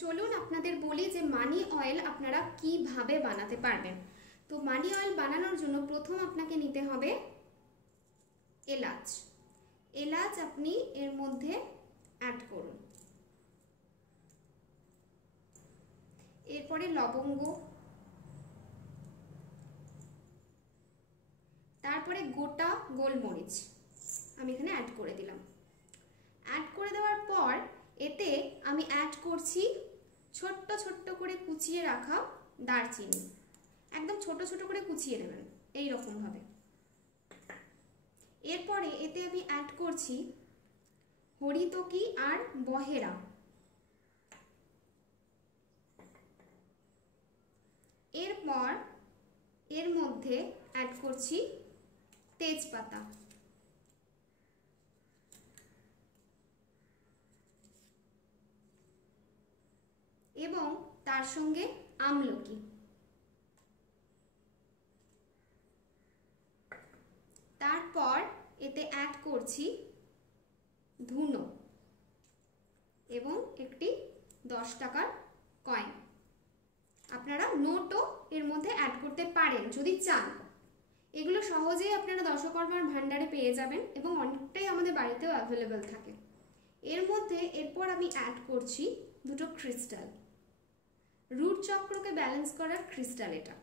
চলুন আপনাদের বলি যে মানি অয়েল আপনারা কিভাবে বানাতে পারবেন। তো মানি অয়েল বানানোর জন্য প্রথম আপনাকে নিতে হবে এলাচ। এলাচ আপনি এর মধ্যে অ্যাড করুন। এরপরে লবঙ্গ, তারপরে গোটা গোলমরিচ আমি এখানে অ্যাড করে দিলাম। অ্যাড করে দেওয়ার পর এতে আমি অ্যাড করছি ছোট্ট ছোট্ট করে কুচিয়ে রাখা দারচিনি। একদম ছোট ছোট করে কুচিয়ে নেবেন এই রকম ভাবে। এরপরে এতে আমি অ্যাড করছি হরিতকি আর বহেরা। এরপর এর মধ্যে অ্যাড করছি তেজপাতা এবং তার সঙ্গে আমলকি। তারপর এতে অ্যাড করছি ধুনো এবং একটি 10 টাকার কয়েন। আপনারা নোটও এর মধ্যে অ্যাড করতে পারেন যদি চান। এগুলো সহজেই আপনারা দশকর্মার ভান্ডারে পেয়ে যাবেন এবং অনেকটাই আমাদের বাড়িতেও অ্যাভেলেবেল থাকে। এর মধ্যে এরপর আমি অ্যাড করছি দুটো ক্রিস্টাল, রুট চক্রকে ব্যালেন্স করার ক্রিস্টাল এটা।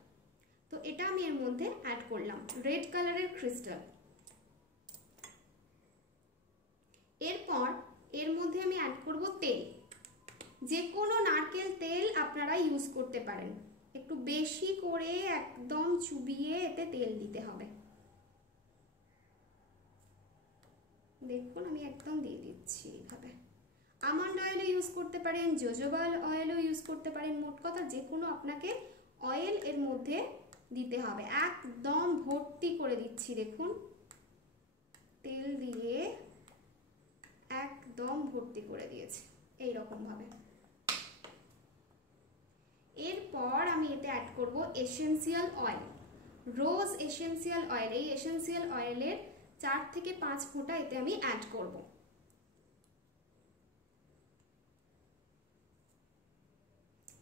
তো এটা আমি এর মধ্যে অ্যাড করলাম, রেড কালারের ক্রিস্টাল। এরপর এর মধ্যে আমি অ্যাড করব তেল। যে কোনো নারকেল তেল আপনারা ইউজ করতে পারেন। একটু বেশি করে একদম চুবিয়ে এতে তেল দিতে হবে। দেখুন আমি একদম দিয়ে দিচ্ছি এইভাবে। আমন্ড অয়েলও ইউজ করতে পারেন, জোজোবা অয়েলও ইউজ করতে পারেন। মোট কথা যে কোনো আপনাকে অয়েল এর মধ্যে দিতে হবে। একদম ভর্তি করে দিচ্ছি, দেখুন তেল দিয়ে একদম ভর্তি করে দিয়েছি এই রকম ভাবে। এরপর আমি এতে অ্যাড করব এসেন্সিয়াল অয়েল, রোজ এসেন্সিয়াল অয়েল। এই এসেন্সিয়াল অয়েলের 4 থেকে 5 ফোঁটা এতে আমি অ্যাড করব।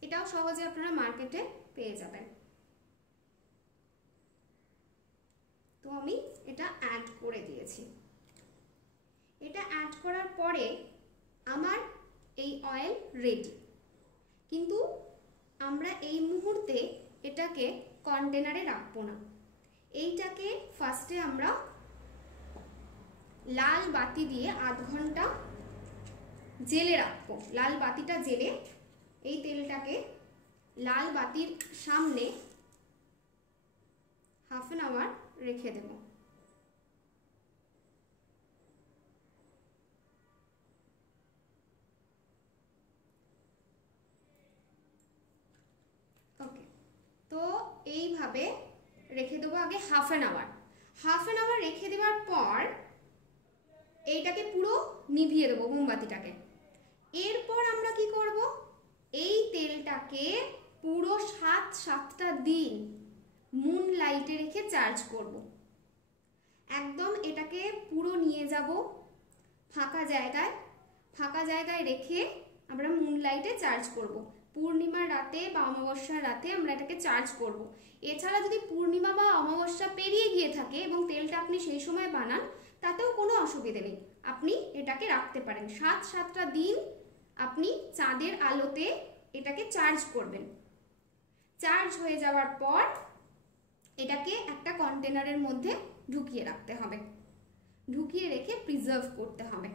এটাও সহজে আপনারা মার্কেটে পেয়ে যাবেন। তো আমি এটা অ্যাড করে দিয়েছি। এটা অ্যাড করার পরে আমার এই অয়েল রেডি। কিন্তু আমরা এই মুহূর্তে এটাকে কন্টেনারে রাখবো না। এইটাকে ফার্স্টে আমরা লাল বাতি দিয়ে আধ ঘন্টা জেলে রাখবো। লাল বাতিটা জেলে এই তেলটাকে লাল বাতির সামনে হাফ অ্যান আওয়ার রেখে দেব। ওকে, তো এইভাবে রেখে দেবো আগে half an hour. Half an hour রেখে দেওয়ার পর এইটাকে পুরো নিভিয়ে দেবো মোমবাতিটাকে। এরপর আমরা কি করব, এই তেলটাকে পুরো 7টা দিন মুন লাইটে রেখে চার্জ করব। একদম এটাকে পুরো নিয়ে যাব ফাঁকা জায়গায় রেখে আমরা মুন লাইটে চার্জ করব। পূর্ণিমার রাতে বা অমাবস্যার রাতে আমরা এটাকে চার্জ করব। এছাড়া যদি পূর্ণিমা বা অমাবস্যা পেরিয়ে গিয়ে থাকে এবং তেলটা আপনি সেই সময় বানান, তাতেও কোনো অসুবিধে নেই, আপনি এটাকে রাখতে পারেন। 7টা দিন আপনি চাঁদের আলোতে এটাকে চার্জ করবেন। চার্জ হয়ে যাওয়ার পর এটাকে একটা কন্টেনারের মধ্যে ঢুকিয়ে রাখতে হবে, ঢুকিয়ে রেখে প্রিজার্ভ করতে হবে।